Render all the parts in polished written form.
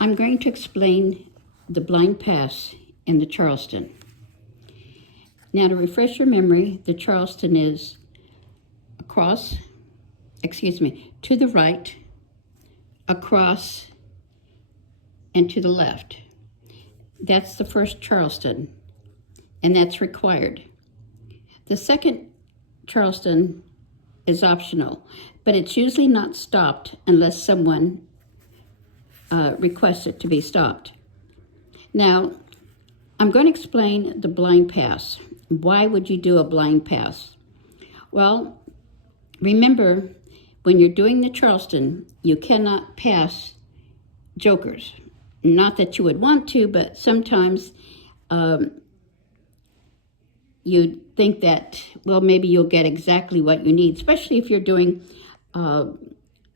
I'm going to explain the blind pass in the Charleston. Now, to refresh your memory, the Charleston is to the right, across, and to the left. That's the first Charleston, and that's required. The second Charleston is optional, but it's usually not stopped unless someone requests it to be stopped. Now, I'm going to explain the blind pass. Why would you do a blind pass? Well, remember, when you're doing the Charleston, you cannot pass jokers. Not that you would want to, but sometimes you think that, well, maybe you'll get exactly what you need, especially if you're doing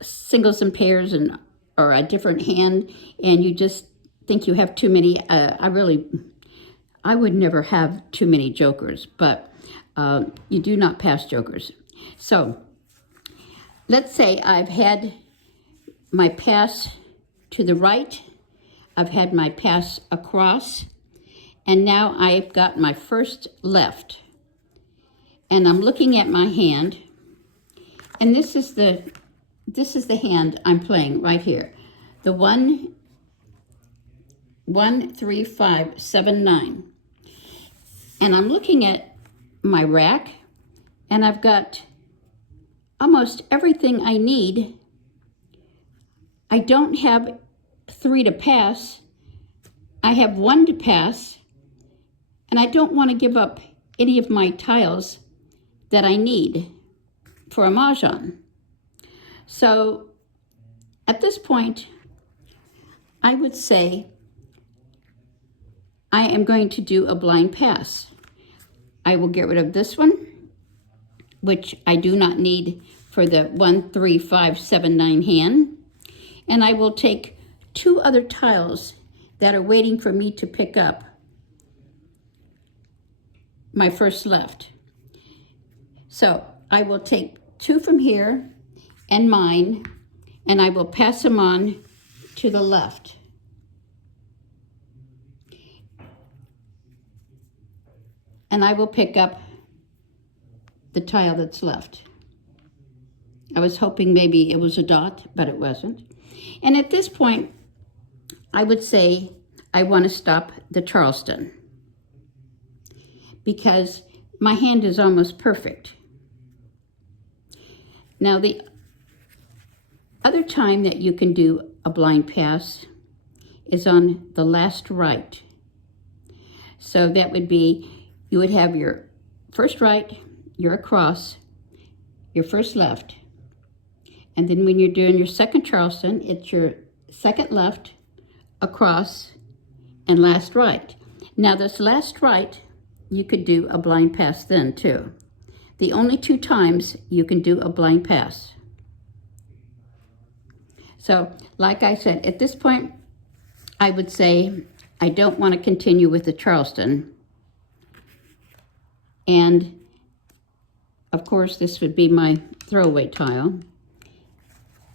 singles and pairs or a different hand, and you just think you have too many. I would never have too many jokers, but you do not pass jokers. So let's say I've had my pass to the right, I've had my pass across, and now I've got my first left. And I'm looking at my hand, and this is the hand I'm playing right here. The 1, 3, 5, 7, 9. And I'm looking at my rack, and I've got almost everything I need. I don't have 3 to pass. I have 1 to pass, and I don't want to give up any of my tiles that I need for a mahjong. So at this point, I would say I am going to do a blind pass. I will get rid of this one, which I do not need for the 1, 3, 5, 7, 9 hand. And I will take 2 other tiles that are waiting for me to pick up my first left. So I will take 2 from here and mine, and I will pass them on to the left. And I will pick up the tile that's left. I was hoping maybe it was a dot, but it wasn't. And at this point, I would say I want to stop the Charleston because my hand is almost perfect. Now, the other time that you can do a blind pass is on the last right. So that would be, you would have your first right, your across, your first left. And then when you're doing your second Charleston, it's your second left, across, and last right. Now this last right, you could do a blind pass then too. The only 2 times you can do a blind pass. So, like I said, at this point, I would say I don't want to continue with the Charleston. And, of course, this would be my throwaway tile.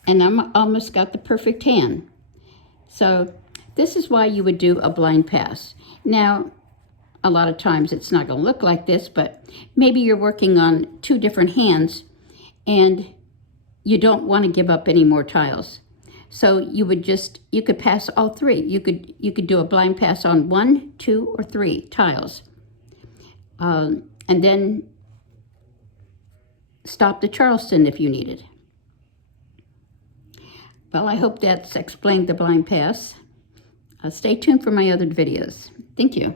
And I'm almost got the perfect hand. So, this is why you would do a blind pass. Now, a lot of times it's not going to look like this, but maybe you're working on 2 different hands and you don't want to give up any more tiles. So you could pass all 3. You could do a blind pass on 1, 2, or 3 tiles. And then stop the Charleston if you needed. Well, I hope that's explained the blind pass. Stay tuned for my other videos. Thank you.